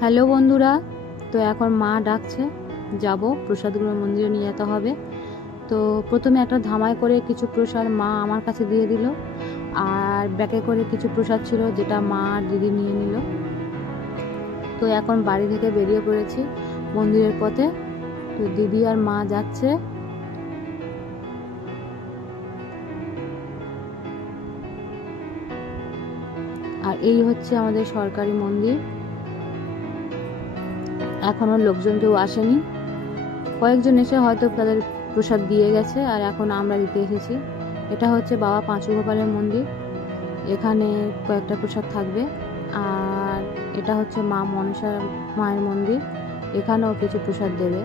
Hello বন্ধুরা, তো এখন মা ডাকছে, যাব প্রসাদগুলো মন্দিরে নিয়ে যেতে হবে। তো প্রথমে একটা ধামায় করে কিছু প্রসাদ মা আমার কাছে দিয়ে দিল, আর ব্যাগে করে কিছু প্রসাদ ছিল যেটা মা আর দিদি নিয়ে নিল। তো এখন বাড়ি থেকে বেরিয়ে পড়েছি মন্দিরের পথে। তো দিদি আর মা যাচ্ছে। আর এই হচ্ছে আমাদের সরকারি মন্দির। এখনো লোকজন কেউ আসেনি, কয়েকজন এসে হয়তো তাদের প্রসাদ দিয়ে গেছে, আর এখন আমরা দিতে এসেছি। এটা হচ্ছে বাবা পাঁচু গোপালের মন্দির, এখানে কয়েকটা প্রসাদ থাকবে। আর এটা হচ্ছে মা মনসা মায়ের মন্দির, এখানেও কিছু প্রসাদ দেবে।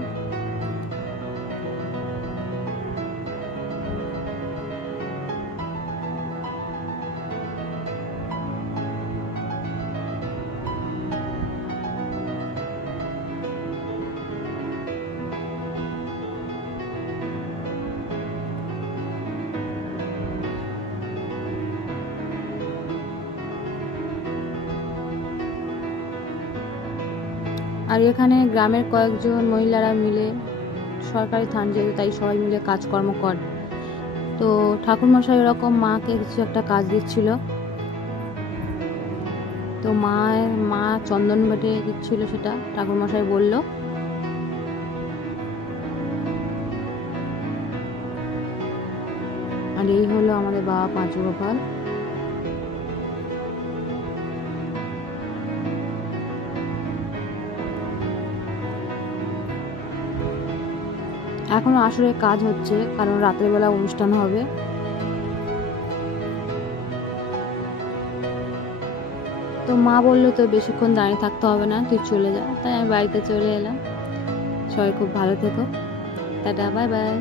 আর এখানে গ্রামের কয়েকজন মহিলারা মিলে, সরকারি থান যেহেতু তাই সবাই মিলে কাজকর্ম করে। তো ঠাকুরমশাই এরকম মাকে কিছু একটা কাজ দিচ্ছিল। তো মা চন্দন বেটে দিচ্ছিল, সেটা ঠাকুরমশাই বলল। আর এই হলো আমাদের বাবা পাঁচু গোপাল। এখনো আসরে কাজ হচ্ছে, কারণ রাত্রেবেলা অনুষ্ঠান হবে। তো মা বললো তো বেশিক্ষণ দাঁড়িয়ে থাকতে হবে না, তুই চলে যা। তাই আমি বাড়িতে চলে এলাম। সবাই খুব ভালো থেকো, টাটা, বাই বাই।